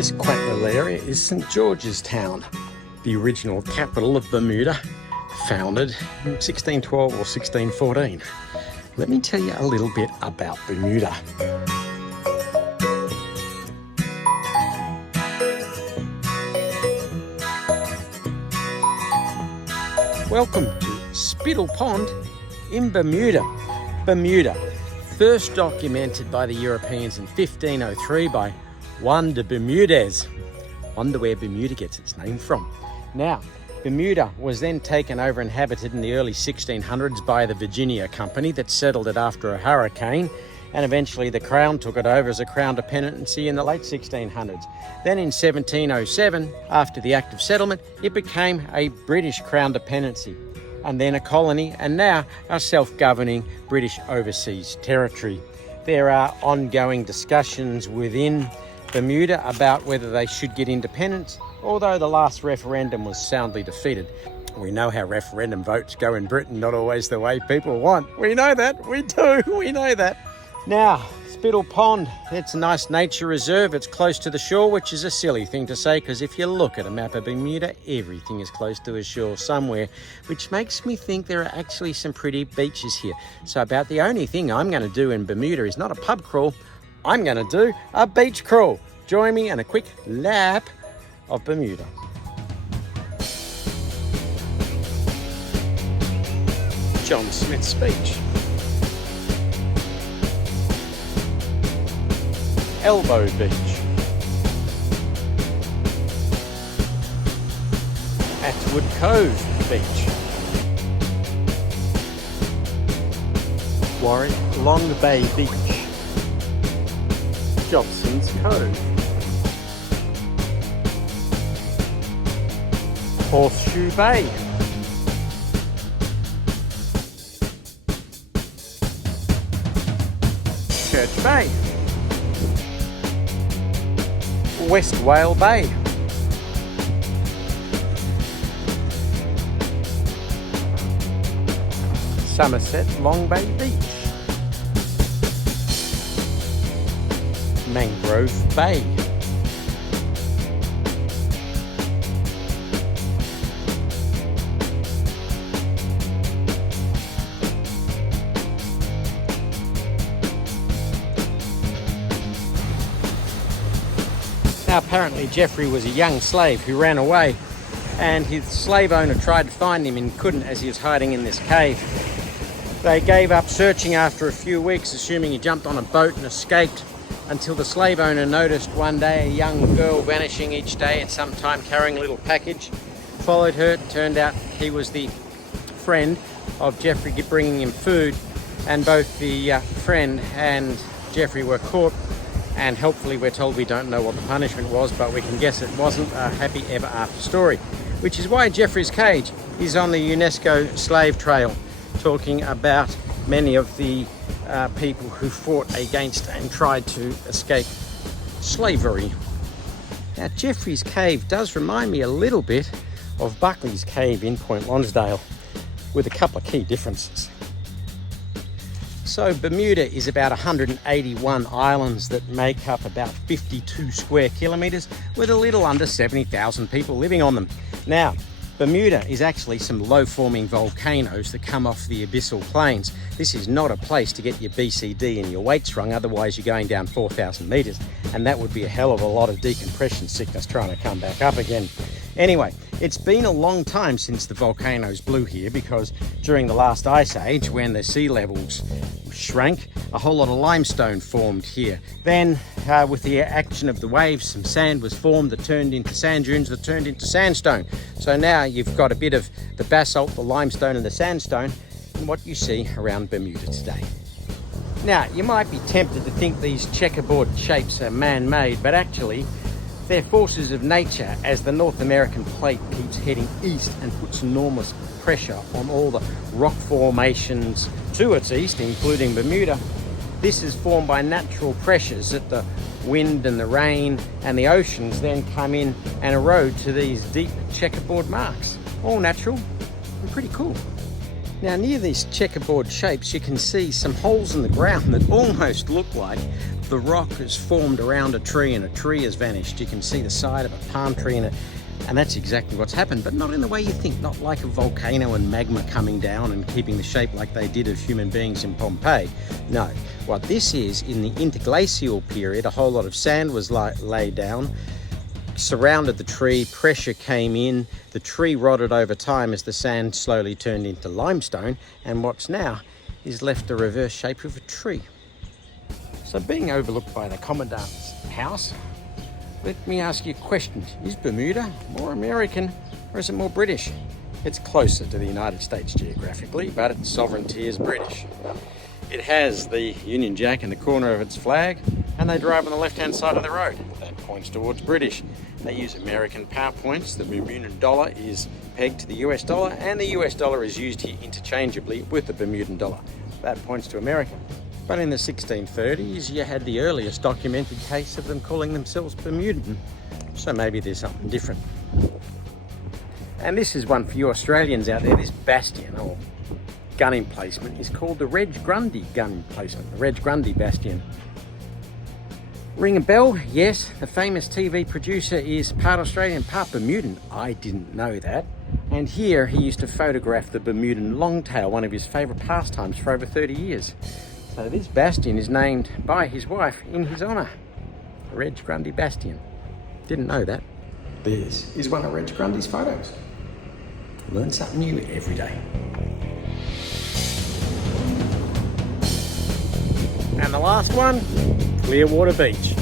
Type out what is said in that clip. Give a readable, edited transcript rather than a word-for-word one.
This quaint little area is St George's Town, the original capital of Bermuda, founded in 1612 or 1614. Let me tell you a little bit about Bermuda. Welcome to Spittle Pond in Bermuda. Bermuda, first documented by the Europeans in 1503 by Juan de Bermudez. Wonder where Bermuda gets its name from. Now, Bermuda was then taken over and inhabited in the early 1600s by the Virginia Company that settled it after a hurricane, and eventually the Crown took it over as a Crown dependency in the late 1600s. Then in 1707, after the Act of Settlement, it became a British Crown dependency, and then a colony, and now a self-governing British Overseas Territory. There are ongoing discussions within Bermuda about whether they should get independence, although the last referendum was soundly defeated. We know how referendum votes go in Britain, not always the way people want. We know that, we do, we know that. Now, Spittle Pond, it's a nice nature reserve. It's close to the shore, which is a silly thing to say, because if you look at a map of Bermuda, everything is close to a shore somewhere, which makes me think there are actually some pretty beaches here. So about the only thing I'm going to do in Bermuda is not a pub crawl, I'm going to do a beach crawl. Join me in a quick lap of Bermuda. John Smith's Beach. Elbow Beach. Atwood Cove Beach. Warwick Long Bay Beach. Johnson's Cove. Horseshoe Bay. Church Bay. West Whale Bay. Somerset Long Bay Beach. Mangrove Bay. Now apparently Jeffrey was a young slave who ran away, and his slave owner tried to find him and couldn't, as he was hiding in this cave. They gave up searching after a few weeks, assuming he jumped on a boat and escaped, until the slave owner noticed one day a young girl vanishing each day at some time carrying a little package. Followed her, turned out he was the friend of Jeffrey bringing him food, and both the friend and Jeffrey were caught, and helpfully we're told we don't know what the punishment was, but we can guess it wasn't a happy ever after story, which is why Jeffrey's cage is on the UNESCO slave trail, talking about many of the people who fought against and tried to escape slavery. Now, Jeffrey's cave does remind me a little bit of Buckley's cave in Point Lonsdale, with a couple of key differences. So Bermuda is about 181 islands that make up about 52 square kilometres, with a little under 70,000 people living on them. Now, Bermuda is actually some low-forming volcanoes that come off the abyssal plains. This is not a place to get your BCD and your weights wrong, otherwise you're going down 4,000 metres, and that would be a hell of a lot of decompression sickness trying to come back up again. Anyway, it's been a long time since the volcanoes blew here, because during the last ice age, when the sea levels shrank, a whole lot of limestone formed here. Then, with the action of the waves, some sand was formed that turned into sand dunes that turned into sandstone. So now you've got a bit of the basalt, the limestone and the sandstone in what you see around Bermuda today. Now, you might be tempted to think these checkerboard shapes are man-made, but actually they're forces of nature, as the North American plate keeps heading east and puts enormous pressure on all the rock formations to its east, including Bermuda. This is formed by natural pressures that the wind and the rain and the oceans then come in and erode to these deep checkerboard marks. All natural and pretty cool. Now near these checkerboard shapes you can see some holes in the ground that almost look like the rock has formed around a tree and a tree has vanished. You can see the side of a palm tree and that's exactly what's happened, but not in the way you think, not like a volcano and magma coming down and keeping the shape like they did of human beings in Pompeii. No, what this is, in the interglacial period, a whole lot of sand was laid down, surrounded the tree, pressure came in, the tree rotted over time as the sand slowly turned into limestone, and what's now is left the reverse shape of a tree. So being overlooked by the commandant's house, let me ask you a question. Is Bermuda more American or is it more British? It's closer to the United States geographically, but its sovereignty is British. It has the Union Jack in the corner of its flag, and they drive on the left-hand side of the road. That points towards British. They use American power points. The Bermudan dollar is pegged to the US dollar, and the US dollar is used here interchangeably with the Bermudan dollar. That points to America. But in the 1630s, you had the earliest documented case of them calling themselves Bermudan. So maybe there's something different. And this is one for you Australians out there. This bastion or gun emplacement is called the Reg Grundy gun emplacement, the Reg Grundy bastion. Ring a bell? Yes, the famous TV producer is part Australian, part Bermudan. I didn't know that. And here he used to photograph the Bermudan longtail, one of his favourite pastimes, for over 30 years. So this bastion is named by his wife in his honour, Reg Grundy Bastion. Didn't know that. This is one of Reg Grundy's photos. Learn something new every day. And the last one, Clearwater Beach.